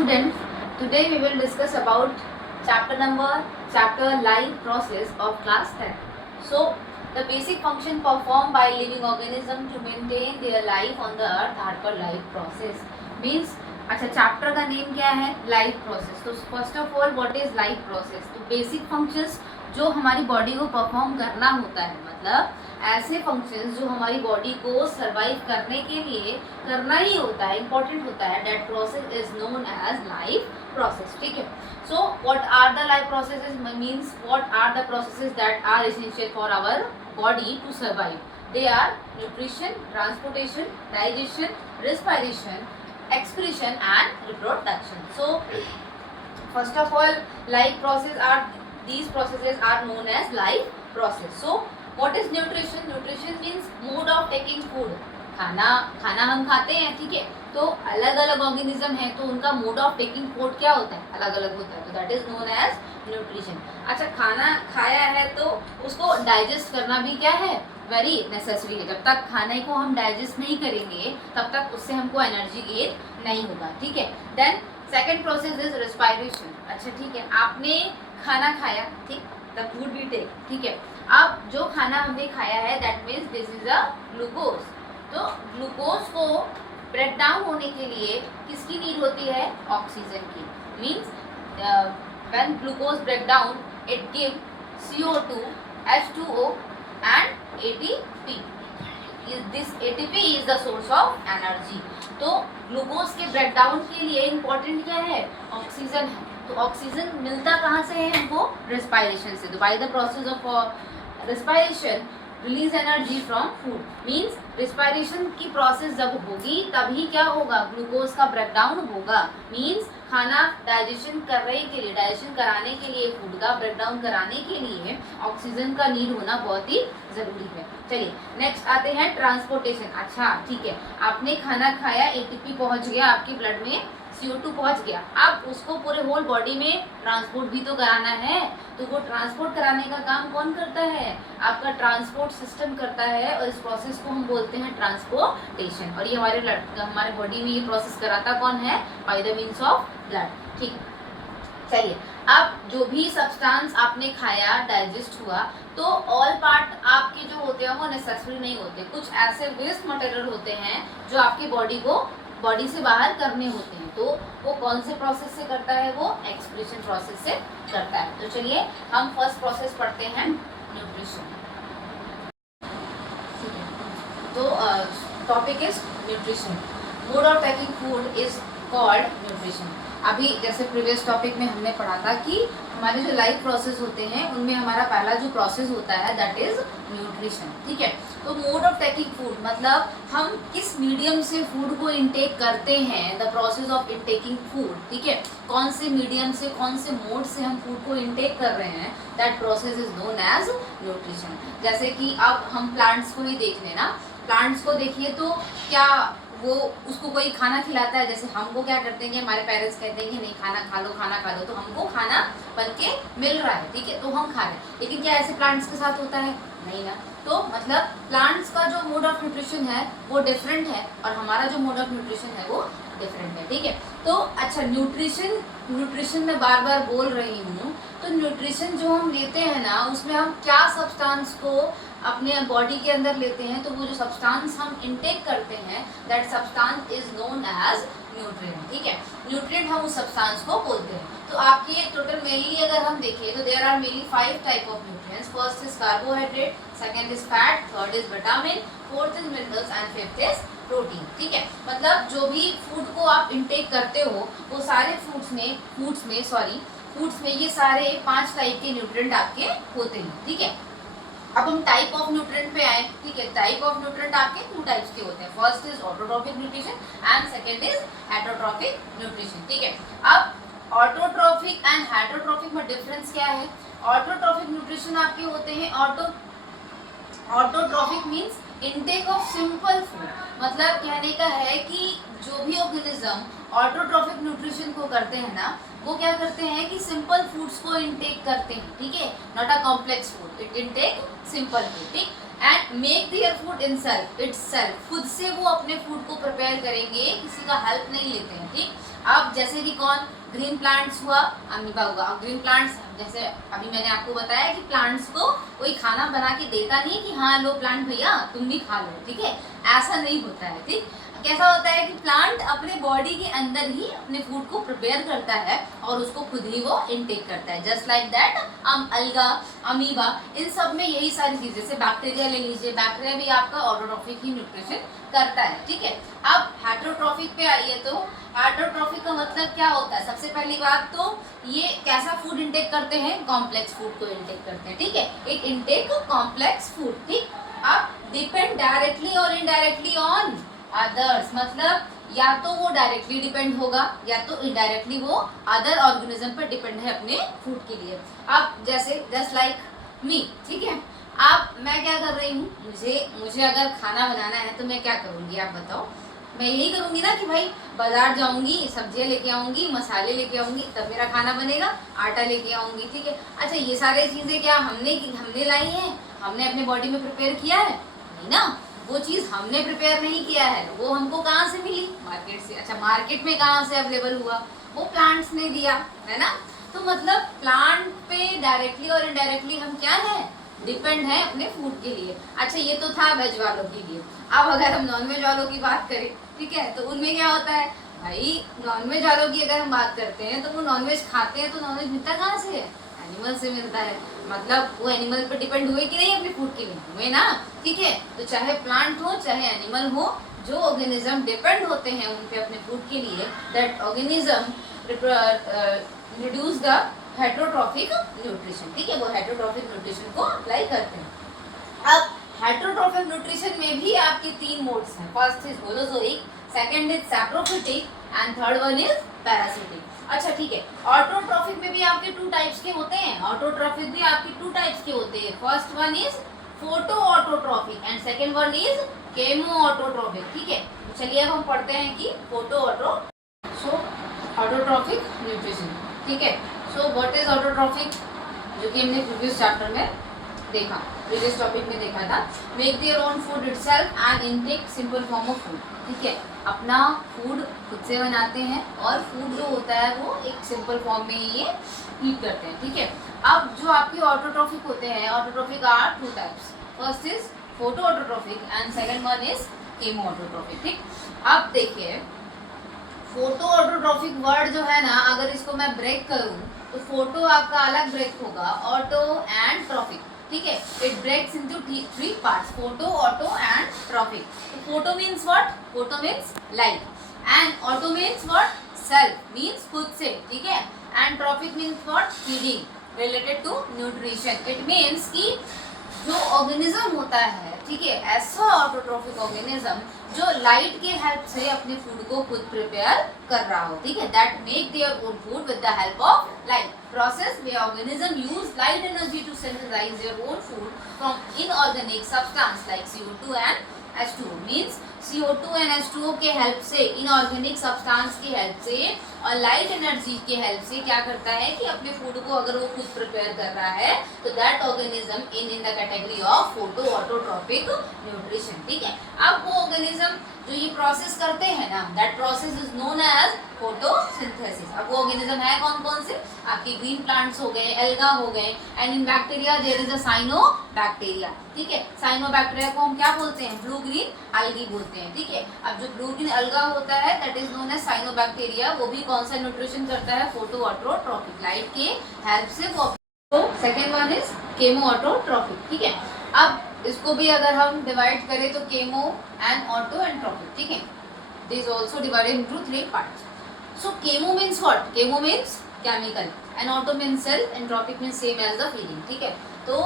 students, today we will discuss about chapter life process of class 10. So, the basic function performed by living organism to maintain their life on the earth are called life process. Means अच्छा chapter का name क्या है? Life process. तो first of all what is life process? तो basic functions जो हमारी body को perform करना होता है, मतलब ऐसे फंक्शंस जो हमारी बॉडी को सर्वाइव करने के लिए करना ही होता है, इंपॉर्टेंट होता है, that process is known as life process. ठीक है. So what are the life processes? Means what are the processes that are essential for our body to survive. They are nutrition, transportation, digestion, respiration, excretion and reproduction. So first of all, these processes are known as life process. So what is nutrition? Nutrition means mode of taking food. खाना हम खाते हैं, ठीक है. तो अलग अलग organism है तो उनका मोड ऑफ टेकिंग फूड क्या होता है? अलग अलग होता है. तो that is known as nutrition. अच्छा, खाना खाया है तो उसको डाइजेस्ट करना भी क्या है? वेरी नेसेसरी है. जब तक खाने को हम डाइजेस्ट नहीं करेंगे तब तक उससे हमको एनर्जी गेन नहीं होगा. ठीक है. Then second process is respiration. अच्छा, ठीक है, आपने खाना खाया, ठीक, द फूड वी टेक, ठीक है. अब जो खाना हमने खाया है that means this is a glucose. तो ग्लूकोज को ब्रेक डाउन होने के लिए किसकी नीड होती है? ऑक्सीजन की. Means when glucose break down it give CO2, H2O and ATP. This ATP is the source of energy. तो ग्लूकोज के ब्रेक डाउन के लिए इम्पोर्टेंट क्या है? ऑक्सीजन है. तो ऑक्सीजन मिलता कहाँ से है हमको? रेस्पिरेशन से. तो by the process of respiration release energy from food. Means respiration की प्रोसेस जब होगी तभी क्या होगा? ग्लूकोज का ब्रेक डाउन होगा. मीन्स खाना डाइजेशन कराने के लिए, फूड का ब्रेक डाउन कराने के लिए ऑक्सीजन का नीड होना बहुत ही जरूरी है. चलिए नेक्स्ट आते हैं ट्रांसपोर्टेशन. अच्छा, ठीक है, आपने खाना खाया, ATP पहुंच गया आपके ब्लड में, CO2 पहुंच गया. अब उसको पूरे होल बॉडी में ट्रांसपोर्ट भी तो कराना है. तो वो ट्रांसपोर्ट कराने का काम कौन करता है? आपका ट्रांसपोर्ट सिस्टम करता है और इस प्रोसेस को हम बोलते हैं ट्रांसपोर्टेशन. और ये हमारे बॉडी में ये प्रोसेस कराता कौन है? By the means of blood. ठीक. चलिए, अब जो भी सब्सटेंस आपने खाया डाइजेस्ट हुआ तो ऑल पार्ट आपके जो होते हैं वो नेसेसरी नहीं होते. कुछ ऐसे वेस्ट मटेरियल होते हैं जो आपकी बॉडी से बाहर करने होते हैं. तो वो कौन से प्रोसेस से करता है? वो एक्सक्रीशन प्रोसेस से करता है. तो चलिए हम फर्स्ट प्रोसेस पढ़ते हैं, न्यूट्रिशन. तो topic is nutrition. Mode of taking food is called nutrition. अभी जैसे प्रीवियस टॉपिक में हमने पढ़ा था कि हमारे जो लाइफ प्रोसेस होते हैं उनमें हमारा पहला जो प्रोसेस होता है दैट इज न्यूट्रिशन. ठीक है. तो मोड ऑफ टेकिंग फूड मतलब हम किस मीडियम से फूड को इनटेक करते हैं, द प्रोसेस ऑफ इनटेकिंग फूड. ठीक है, कौन से मीडियम से, कौन से मोड से हम फूड को इनटेक कर रहे हैं, that process is known as nutrition. जैसे कि अब हम प्लांट्स को ही देख लेना. प्लांट्स को देखिए तो क्या वो उसको कोई खाना खिलाता है? जैसे हमको क्या करते हैं कि हमारे पेरेंट्स कहते हैं कि नहीं खाना खा लो, तो हमको खाना बन के मिल रहा है, ठीक है, तो हम खा रहे हैं. लेकिन क्या ऐसे प्लांट्स के साथ होता है? नहीं ना. तो मतलब प्लांट्स का जो मोड ऑफ न्यूट्रिशन है वो डिफरेंट है और हमारा जो मोड ऑफ न्यूट्रिशन है वो डिफरेंट है. ठीक है. तो अच्छा, न्यूट्रिशन में बार बार बोल रही हूँ. तो न्यूट्रिशन जो हम लेते हैं ना उसमें हम क्या सब्सटेंस को अपने बॉडी के अंदर लेते हैं, तो वो जो सब्सटेंस हम इनटेक करते हैं that substance is known as nutrient. ठीक है, न्यूट्रिएंट हम उस सब्सटेंस को बोलते हैं. तो आपके टोटल मेनली अगर हम देखें तो there are mainly 5 type of nutrients. First is carbohydrate, second is fat, third is vitamin, fourth is minerals and fifth is protein. ठीक है, मतलब जो भी फूड को आप इनटेक करते हो वो सारे फूड्स में ये सारे 5 टाइप के न्यूट्रिएंट आपके होते हैं. ठीक है. अब हम टाइप ऑफ न्यूट्रिएंट पे आए. ठीक है, टाइप ऑफ न्यूट्रिएंट आपके 2 टाइप्स के होते हैं. First is autotrophic nutrition and second is heterotrophic nutrition. ठीक है. अब ऑटोट्रॉफिक एंड हेटरोट्रॉफिक में डिफरेंस क्या है? ऑटोट्रॉफिक न्यूट्रिशन आपके होते हैं autotrophic means intake of simple food. मतलब कहने का है कि जो भी ऑर्गेनिज्म ऑटोट्रॉफिक न्यूट्रिशन को करते हैं ना वो क्या करते हैं कि सिंपल फूड्स को इनटेक करते हैं. ठीक है, not a complex food, it intake simple food. ठीक. And make their food itself, खुद से वो अपने फूड को प्रिपेयर करेंगे, किसी का हेल्प नहीं लेते हैं, ठीक। अब जैसे कि कौन, ग्रीन प्लांट्स हुआ, अमीबा हुआ। ग्रीन प्लांट्स जैसे अभी मैंने आपको बताया कि प्लांट्स को कोई खाना बना के देता नहीं कि हाँ लो प्लांट भैया तुम भी खा लो, ठीक है, ऐसा नहीं होता है, ठीक। कैसा होता है कि प्लांट अपने बॉडी के अंदर ही अपने फूड को प्रिपेयर करता है और उसको खुद ही वो इनटेक करता है, जस्ट लाइक दैट अलगा, अमीबा, इन सब में यही सारी चीजें। जैसे बैक्टीरिया ले लीजिए, बैक्टीरिया भी आपका ऑटोट्रॉफिक ही न्यूट्रिशन करता है, ठीक है। अब हेटेरोट्रॉफिक पे आइए, तो हेटेरोट्रॉफिक का मतलब क्या होता है? सबसे पहली बात तो ये कैसा फूड इनटेक करते हैं? कॉम्प्लेक्स फूड को इनटेक करते हैं, ठीक है। इट इनटेक कॉम्प्लेक्स फूड, ठीक। अब डिपेंड डायरेक्टली और इनडायरेक्टली ऑन अदर्स, मतलब या तो वो डायरेक्टली डिपेंड होगा या तो इनडायरेक्टली वो अदर ऑर्गेनिज्म पर डिपेंड है अपने फूड के लिए। अब जैसे जस्ट लाइक मी, ठीक है। अब मैं क्या कर रही हूँ, मुझे अगर खाना बनाना है तो मैं क्या करूँगी आप बताओ? मैं यही करूँगी ना कि भाई बाजार जाऊँगी, सब्जियाँ लेके आऊँगी, मसाले लेके आऊँगी, तब मेरा खाना बनेगा, आटा लेके आऊँगी, ठीक है। अच्छा, ये सारी चीज़ें क्या हमने लाई हैं, हमने अपने बॉडी में प्रिपेयर किया है? नहीं ना, वो चीज़ हमने प्रिपेयर नहीं किया है, वो हमको कहाँ से मिली? मार्केट से। अच्छा, मार्केट में कहाँ से अवेलेबल हुआ? वो प्लांट्स ने दिया, है ना। तो मतलब प्लांट पे डायरेक्टली और इनडायरेक्टली हम क्या है, डिपेंड है अपने फूड के लिए। अच्छा, ये तो था वेज वालों के लिए। अब अगर हम नॉन वेज वालों की बात करें, ठीक है, तो उनमें क्या होता है भाई? नॉन वेज वालों की अगर हम बात करते हैं तो वो नॉन वेज खाते हैं, तो नॉन वेज मिलता कहाँ से है? एनिमल से मिलता है। मतलब वो एनिमल पर डिपेंड हुए कि नहीं अपने फूड के लिए? हुए ना, ठीक है। तो चाहे प्लांट हो चाहे एनिमल हो, जो ऑर्गेनिज्म डिपेंड होते हैं उन पे अपने फूड के लिए, that organism produce the heterotrophic nutrition, ठीक है। वो हेटेरोट्रॉफिक न्यूट्रिशन को अप्लाई करते हैं। अब हेटेरोट्रॉफिक न्यूट्रिशन में भी आपके 3 मोड्स हैं। First is holozoic, second is saprophytic and third one is parasitic. अच्छा, ठीक है। ऑटोट्रॉफिक में भी आपके 2 टाइप्स के होते हैं। ऑटोट्रॉफिक भी आपके 2 टाइप्स के होते हैं। First one is photo autotrophic and second one is chemo autotrophic, ठीक है। तो चलिए अब हम पढ़ते हैं कि फोटो ऑटोट्रॉफिक न्यूट्रिशन, ठीक है। सो व्हाट इज ऑटोट्रॉफिक, जो कि हमने प्रीवियस चैप्टर में देखा, प्रीवियस टॉपिक में देखा था। Make their own food itself and intake simple form of food, ठीक है। अपना फूड खुद से बनाते हैं और फूड जो होता है वो एक सिंपल फॉर्म में ये ईट करते हैं, ठीक है। अब जो आपके ऑटोट्रॉफिक होते हैं, autotrophic are 2 types. First is photo autotrophic and second one is chemo autotrophic, ठीक। अब देखिए, फोटो ऑटोट्रॉफिक वर्ड जो है ना, अगर इसको मैं ब्रेक करूं तो फोटो आपका अलग ब्रेक होगा, ऑटो एंड ट्रॉफिक, ठीक है। It breaks into 3 parts, photo, auto and trophic. तो photo means what? Photo means light, and auto means what? Self, means खुद से, ठीक है। And trophic means what? Feeding, related to nutrition. It means कि जो organism होता है, ठीक है, ऐसा ऑटोट्रॉफिक ऑर्गेनिज्म जो लाइट के हेल्प से अपने फूड को खुद प्रिपेयर कर रहा हो, ठीक है, that make their own food with the help of light process where organism use light energy to synthesize their own food from inorganic substance like CO2 and H2O। means CO2 and H2O के help से, inorganic substance की help से और light energy के help से क्या करता है कि अपने फूड को अगर वो खुद प्रिपेयर कर रहा है तो that organism in the category of photo autotrophic nutrition, ठीक है। अब वो ऑर्गेनिज्म जो ये प्रोसेस करते हैं ना, that process is known as photosynthesis. अब वो ऑर्गेनिज्म है कौन कौन से? आपके ग्रीन प्लांट्स हो गए, एल्गा हो गए, and in bacteria there is a cyanobacteria, ठीक है। साइनोबैक्टीरिया को हम क्या बोलते हैं? ब्लू ग्रीन अलगी बोलते हैं, ठीक है। अब जो ब्लू ग्रीन अलगा होता है that is known as cyanobacteria, वो भी कौन सा न्यूट्रिशन करता है? फोटो ऑटोट्रॉफिक, लाइट के हेल्प से वो। तो second one is chemo autotrophic, ठीक है। अब इसको भी अगर हम डिवाइड करें तो chemo and auto and trophic, ठीक है। This also divided into 3 parts. So chemo means what? Chemo means chemical and auto means self and trophic means same as the feeding, ठीक है। तो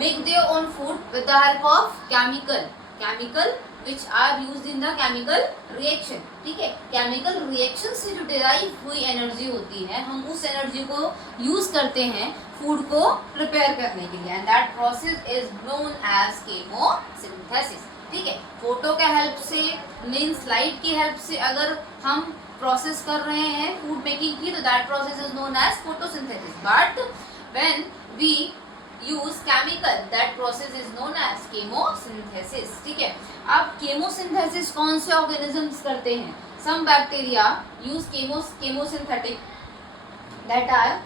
make their own food with the help of chemical which are used in the chemical reaction, ठीक है। Chemical reaction से जो derive हुई energy होती है, हम उस एनर्जी को यूज करते हैं फूड को प्रिपेयर करने के लिए, and that process is known as chemosynthesis, ठीक है। फोटो के हेल्प से मीन्स लाइट की हेल्प से अगर हम प्रोसेस कर रहे हैं फूड मेकिंग की, तो that process is known as photosynthesis. But when we use chemical, that process is known as chemosynthesis. ठीक है, अब केमोसिंथेसिस कौन से ऑर्गेनिजम्स करते हैं? Some bacteria use chemosynthetic that are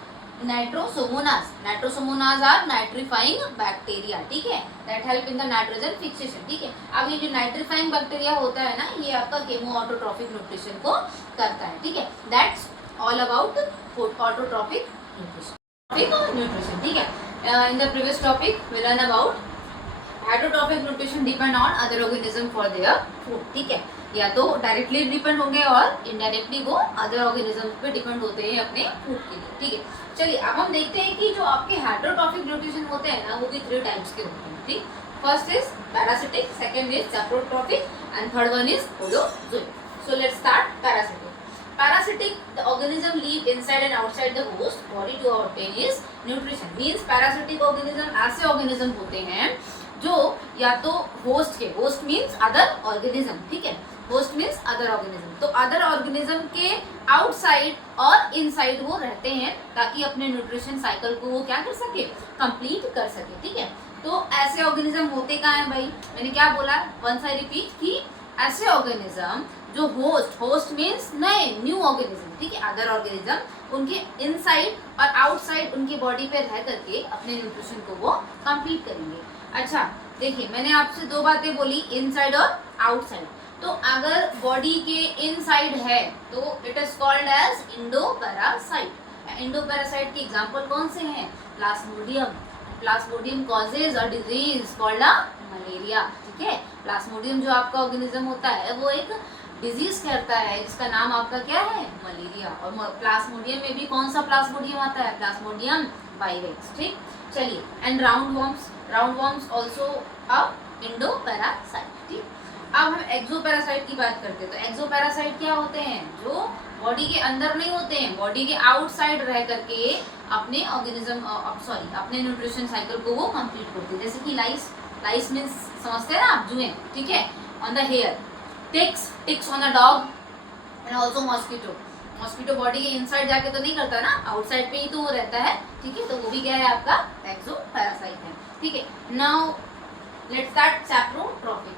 nitrosomonas. Nitrosomonas are nitrifying bacteria, ठीक है, that help in the nitrogen fixation. ठीक है, अब ये जो नाइट्रीफाइंग बैक्टीरिया होता है ना, ये आपका केमो ऑटोट्रॉफिक न्यूट्रिशन को करता है। ठीक है, that's all about autotrophic nutrition. ठीक है, in the previous topic we learn about heterotrophic nutrition depend on other organism for their food। ठीक है, या तो डायरेक्टली डिपेंड होंगे और इनडायरेक्टली वो अदर ऑर्गेनिजम्स पे डिपेंड होते हैं अपने फूड के लिए। ठीक है, चलिए अब हम देखते हैं कि जो आपके हेटरोट्रॉफिक न्यूट्रिशन होते हैं ना, वो भी 3 टाइप्स के होते हैं। ठीक, first is parasitic, second is saprotrophic and third one is holozoic. So let's start parasitic. Parasitic, the organism live inside and outside the host body to obtain his nutrition। Means parasitic organism ऐसे organism होते हैं जो या तो host के, host means other organism, ठीक है, host means other organism, तो other organism के outside और inside वो रहते हैं ताकि अपने nutrition cycle को वो क्या कर सके, complete कर सके। ठीक है, तो ऐसे organism होते कहाँ हैं भाई? मैंने क्या बोला, once I repeat कि ऐसे organism जो होस्ट मीन्स नए न्यू ऑर्गेनिज्म, ठीक है, अदर ऑर्गेनिज्म, उनके इनसाइड और आउटसाइड उनकी बॉडी पे रह करके अपने न्यूट्रिशन को वो कंप्लीट करेंगे। अच्छा देखिए, मैंने आपसे 2 बातें बोली, इनसाइड और आउटसाइड। तो अगर बॉडी के इनसाइड है तो इट इज कॉल्ड एज इंडोपैरासाइट। इंडोपैरासाइट के एग्जांपल कौन से हैं? Plasmodium. Plasmodium causes a disease called malaria. ठीक है, प्लाज्मोडियम जो आपका ऑर्गेनिज्म होता है वो एक डिजीज करता है जिसका नाम आपका क्या है? मलेरिया। और प्लाज्मोडियम में भी कौन सा प्लाज्मोडियम आता है? Plasmodium vivax. ठीक, चलिए, and round worms also a endoparasite. ठीक, अब हम एक्सोपैरासाइट की बात करते हैं। तो एक्सोपैरासाइट क्या होते हैं? जो बॉडी के अंदर नहीं होते हैं, बॉडी के आउटसाइड रह करके अपने अपने न्यूट्रिशन साइकिल को वो कंप्लीट करते हैं। जैसे कि लाइस मीन्स समझते हैं ना आप, जुएं, ठीक है, on the hair, ticks on a dog and also mosquito. Mosquito body के इनसाइड जाके तो नहीं करता ना, आउटसाइड पे ही तो वो रहता है। ठीक है, तो वो भी क्या है आपका? एक्सोपैरासाइट है। ठीक है, नाउ लेट्स स्टार्ट सैप्रोट्रॉपिक।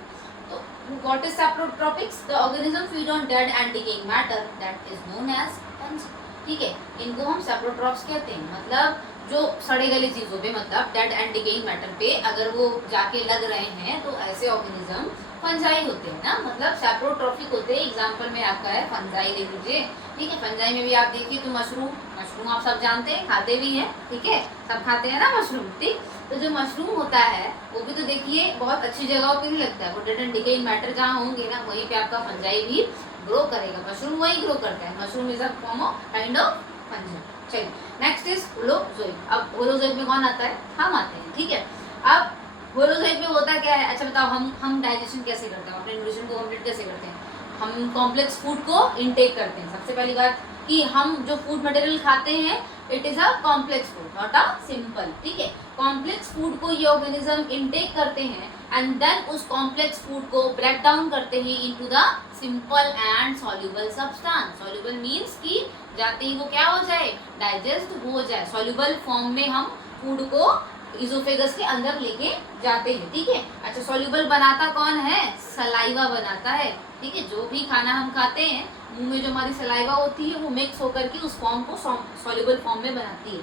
तो what is saprotrophics? The organism feed on dead and decaying matter that is known as fungi. ठीक है, इनको हम सैप्रोट्रॉप्स कहते हैं, मतलब जो सड़े गले चीज़ों पे, मतलब डेड एंड डिकेइंग मैटर पे अगर वो जाके लग रहे हैं तो ऐसे ऑर्गेनिज्म फंजाई होते हैं ना, मतलब सैप्रोट्रॉफिक होते हैं। एग्जांपल में आपका है फंजाई, ले लीजिए। ठीक है, फंजाई में भी आप देखिए तो मशरूम आप सब जानते हैं, खाते भी हैं। ठीक है, सब खाते हैं ना मशरूम। ठीक, तो जो मशरूम होता है वो भी तो देखिए बहुत अच्छी जगहों पे नहीं लगता है, वो डेड एंड डिकेइंग मैटर जहाँ होंगे ना वहीं पे आपका फंजाई भी ग्रो करेगा। मशरूम वही ग्रो करता है, mushroom is a form of kind of fungi. चलिए, नेक्स्ट इज होलोजोइक। अब होलोजोइक में कौन आता है? हम आते हैं। ठीक है, अब होलोजोइक में होता क्या है? अच्छा बताओ, हम डाइजेशन कैसे करते हैं, अपने न्यूट्रिशन को कंप्लीट कैसे करते हैं? हम कॉम्प्लेक्स फूड को इनटेक करते हैं। सबसे पहली बात कि हम जो फूड मटेरियल खाते हैं it is a complex food, not a simple. ठीक है, कॉम्प्लेक्स फूड को ये ऑर्गेनिज्म इनटेक करते हैं एंड देन उस कॉम्प्लेक्स फूड को ब्रेक डाउन करते हैं into the simple and soluble substance. Soluble means कि जाते ही वो क्या हो जाए? डाइजेस्ट हो जाए। सॉल्युबल फॉर्म में हम फूड को इजोफेगस के अंदर लेके जाते हैं। ठीक है, अच्छा सॉल्युबल बनाता कौन है? सलाइवा बनाता है। ठीक है, जो भी खाना हम खाते हैं मुंह में जो हमारी सलाइवा होती है वो मिक्स होकर के उस फॉर्म को सॉल्युबल फॉर्म में बनाती है।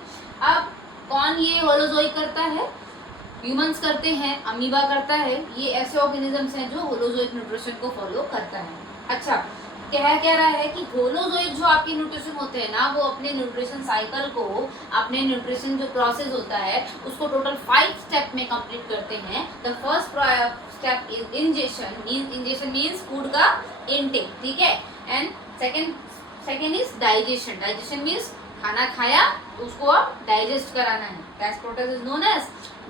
अब कौन ये होलोजोइक करता है? ह्यूमंस करते हैं, अमीबा करता है। ये ऐसे ऑर्गेनिजम्स हैं जो होलोजोइक न्यूट्रिशन को फॉलो करता है। अच्छा, क्या रहा है कि होलोजोइक जो आपके न्यूट्रिशन होते हैं ना, वो अपने न्यूट्रिशन साइकिल को, अपने न्यूट्रिशन जो प्रोसेस होता है उसको टोटल 5 स्टेप में कंप्लीट करते हैं। The first step is ingestion. Ingestion means food का इनटेक। ठीक है, and second is digestion. Digestion means खाना खाया तो उसको अब डाइजेस्ट कराना है, that's process is known as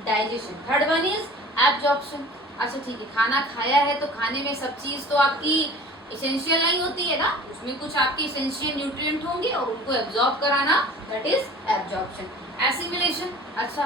digestion. Third one is absorption. अच्छा ठीक है, खाना खाया है तो खाने में सब चीज़ तो आपकी इसेंशियल नहीं होती है ना, उसमें कुछ आपके इसेंशियल न्यूट्रिएंट होंगे और उनको एब्जॉर्ब कराना, दैट इज एब्जॉर्प्शन। एसिमिलेशन, अच्छा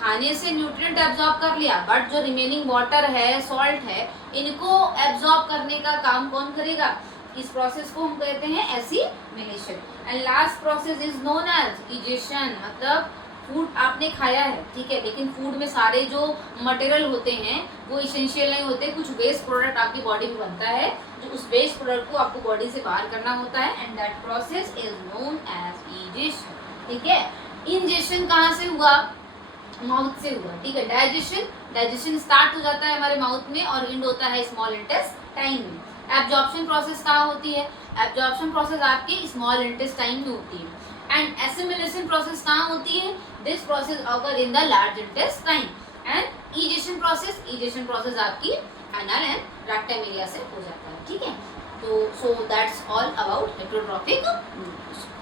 खाने से न्यूट्रिएंट एब्जॉर्ब कर लिया बट जो रिमेनिंग वाटर है, सॉल्ट है, इनको एब्जॉर्ब करने का काम कौन करेगा? इस प्रोसेस को हम कहते हैं assimilation. And last process is known as egestion, मतलब फूड आपने खाया है, ठीक है, लेकिन फूड में सारे जो मटेरियल होते हैं वो इसेंशियल नहीं होते, कुछ वेस्ट प्रोडक्ट आपकी बॉडी में बनता है, जो उस वेस्ट प्रोडक्ट को आपको बॉडी से बाहर करना होता है, and that process is known as ingestion, ठीक है। इंजेशन कहाँ से हुआ? माउथ से हुआ, ठीक है। डाइजेशन स्टार्ट हो जाता है हमारे माउथ में और एंड होता है स्मॉल इंटेस्टाइन में। एब्जॉर्प्शन प्रोसेस कहाँ होती है? एब्जॉर्प्शन प्रोसेस आपके स्मॉल इंटेस्टाइन में होती है। एंड एसिमिलेशन प्रोसेस कहाँ होती है? This process occur in the large intestine. And egestion process आपकी एनल एंड रेक्टम एरिया से हो जाता है, ठीक है। तो so that's all about heterotrophic nutrition.